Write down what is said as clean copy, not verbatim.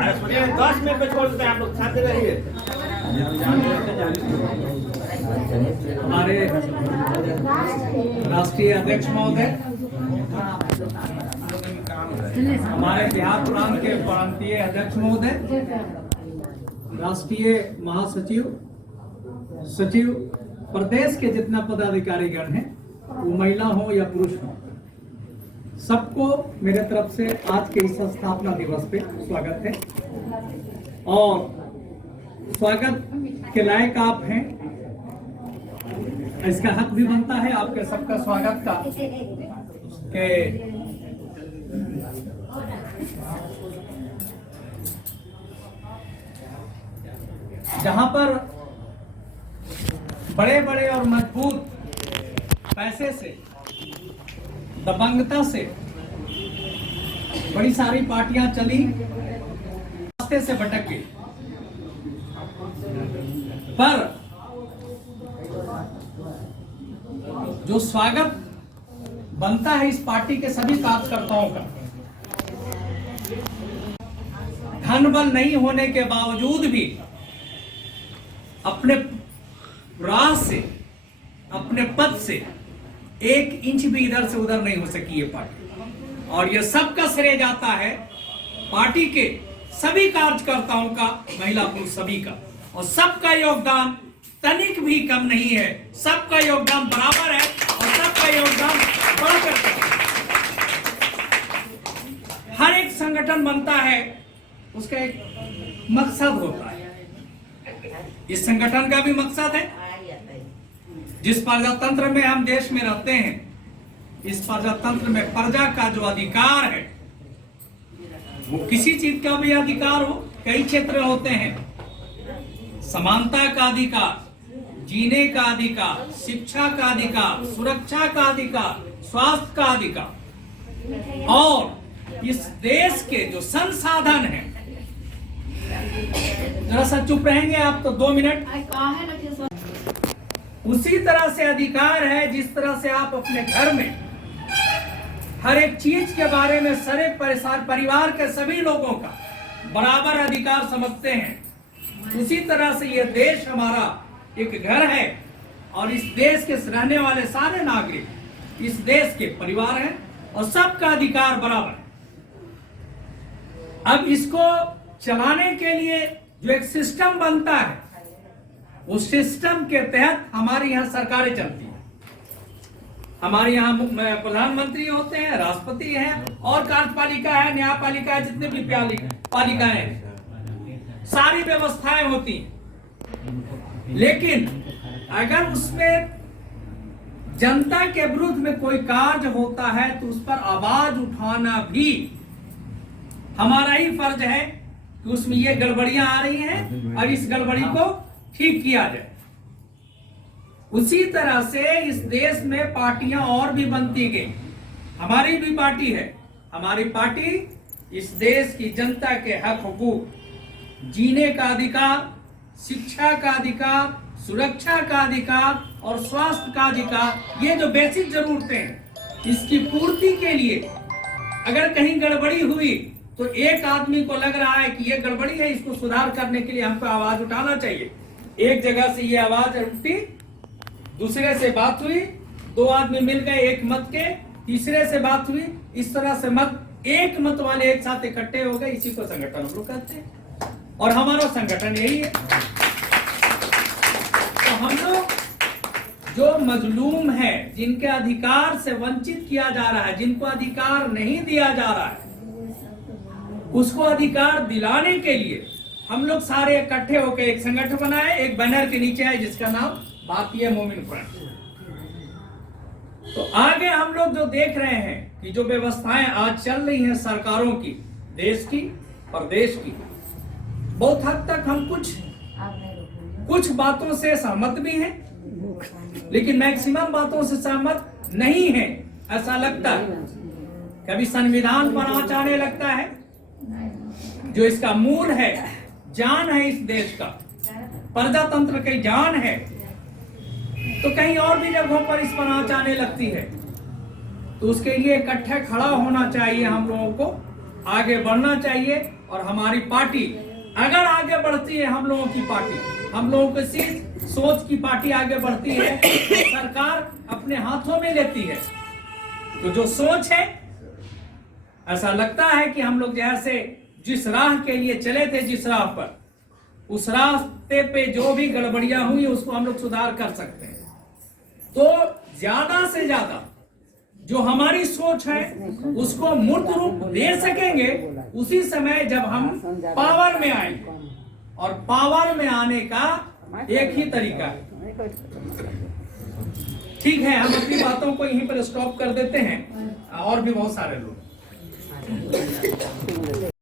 10 minute में छोड़ देते हैं, आप लोग खाते रहिए। हमारे राष्ट्रीय अध्यक्ष महोदय, हमारे बिहार प्रांत के प्रांतीय अध्यक्ष महोदय, राष्ट्रीय महासचिव, सचिव, प्रदेश के जितना पदाधिकारीगण हैं, वो महिला हो या पुरुष हो, सबको मेरे तरफ से आज के इस स्थापना दिवस पे स्वागत है। और स्वागत के लायक आप हैं, इसका हक भी बनता है आपके सबका स्वागत का कि जहां पर बड़े बड़े और मजबूत पैसे से, दबंगता से बड़ी सारी पार्टियां चली, रास्ते से भटक गई, पर जो स्वागत बनता है इस पार्टी के सभी कार्यकर्ताओं का, धन बल नहीं होने के बावजूद भी अपने राह से, अपने पद से 1 इंच भी इधर से उधर नहीं हो सकी ये पार्टी। और ये सबका श्रेय जाता है पार्टी के सभी कार्यकर्ताओं का, महिला पुरुष सभी का, और सबका योगदान तनिक भी कम नहीं है, सबका योगदान बराबर है और सबका योगदान बढ़कर है। हर एक संगठन बनता है, उसका एक मकसद होता है। इस संगठन का भी मकसद है, जिस प्रजातंत्र में हम देश में रहते हैं, इस प्रजातंत्र में प्रजा का जो अधिकार है, वो किसी चीज का भी अधिकार हो, कई क्षेत्र होते हैं, समानता का अधिकार, जीने का अधिकार, शिक्षा का अधिकार, सुरक्षा का अधिकार, स्वास्थ्य का अधिकार, और इस देश के जो संसाधन हैं, जरा सा चुप रहेंगे आप तो 2 मिनट। उसी तरह से अधिकार है जिस तरह से आप अपने घर में हर एक चीज के बारे में सारे परिवार के सभी लोगों का बराबर अधिकार समझते हैं, उसी तरह से यह देश हमारा एक घर है और इस देश के रहने वाले सारे नागरिक इस देश के परिवार हैं और सबका अधिकार बराबर है। अब इसको चलाने के लिए जो एक सिस्टम बनता है, उस सिस्टम के तहत हमारे यहाँ सरकारें चलती हैं। हमारे यहाँ प्रधानमंत्री होते हैं, राष्ट्रपति हैं, और कार्यपालिका है, न्यायपालिका है, जितने भी पालिकाएं हैं, सारी व्यवस्थाएं होती हैं। लेकिन अगर उसमें जनता के विरुद्ध में कोई कार्य होता है तो उस पर आवाज उठाना भी हमारा ही फर्ज है कि उसमें ये गड़बड़ियां आ रही हैं और इस गड़बड़ी को ठीक किया जाए। उसी तरह से इस देश में पार्टियां और भी बनती गई, हमारी भी पार्टी है। हमारी पार्टी इस देश की जनता के हक हुकूक, जीने का अधिकार, शिक्षा का अधिकार, सुरक्षा का अधिकार और स्वास्थ्य का अधिकार, ये जो बेसिक जरूरतें हैं, इसकी पूर्ति के लिए अगर कहीं गड़बड़ी हुई तो एक आदमी को लग रहा है कि ये गड़बड़ी है, इसको सुधार करने के लिए हमको आवाज उठाना चाहिए। एक जगह से ये आवाज उठी, दूसरे से बात हुई, 2 आदमी मिल गए एक मत के, तीसरे से बात हुई, इस तरह से एक मत वाले एक साथ इकट्ठे हो गए, इसी को संगठन हम लोग कहते हैं और हमारा संगठन यही है। तो हम लोग जो मजलूम है, जिनके अधिकार से वंचित किया जा रहा है, जिनको अधिकार नहीं दिया जा रहा है, उसको अधिकार दिलाने के लिए हम लोग सारे इकट्ठे होकर एक संगठन बनाए, एक बैनर के नीचे है जिसका नाम भारतीय मोमिन फ्रंट। तो आगे हम लोग जो देख रहे हैं कि जो व्यवस्थाएं आज चल रही हैं सरकारों की, देश की, प्रदेश की, बहुत हद तक हम कुछ बातों से सहमत भी हैं, लेकिन मैक्सिमम बातों से सहमत नहीं है, ऐसा लगता है। कभी संविधान पर आंच आने लगता है, जो इसका मूल है, जान है इस देश का, प्रजातंत्र की जान है, तो कहीं और भी जगहों पर इस पर आंच आने लगती है। तो उसके लिए इकट्ठे खड़ा होना चाहिए हम लोगों को आगे बढ़ना चाहिए। और हमारी पार्टी अगर आगे बढ़ती है, हम लोगों की पार्टी, हम लोगों की सोच की पार्टी आगे बढ़ती है तो सरकार अपने हाथों में लेती है। तो जो सोच है, ऐसा लगता है कि हम लोग जैसे जिस राह के लिए चले थे, जिस राह पर, उस रास्ते पे जो भी गड़बड़ियां हुई उसको हम लोग सुधार कर सकते हैं। तो ज्यादा से ज्यादा जो हमारी सोच है उसको मूर्त रूप दे सकेंगे उसी समय जब हम पावर में आएंगे। और पावर में आने का एक ही तरीका है। ठीक है, हम अपनी बातों को यहीं पर स्टॉप कर देते हैं। और भी बहुत सारे लोग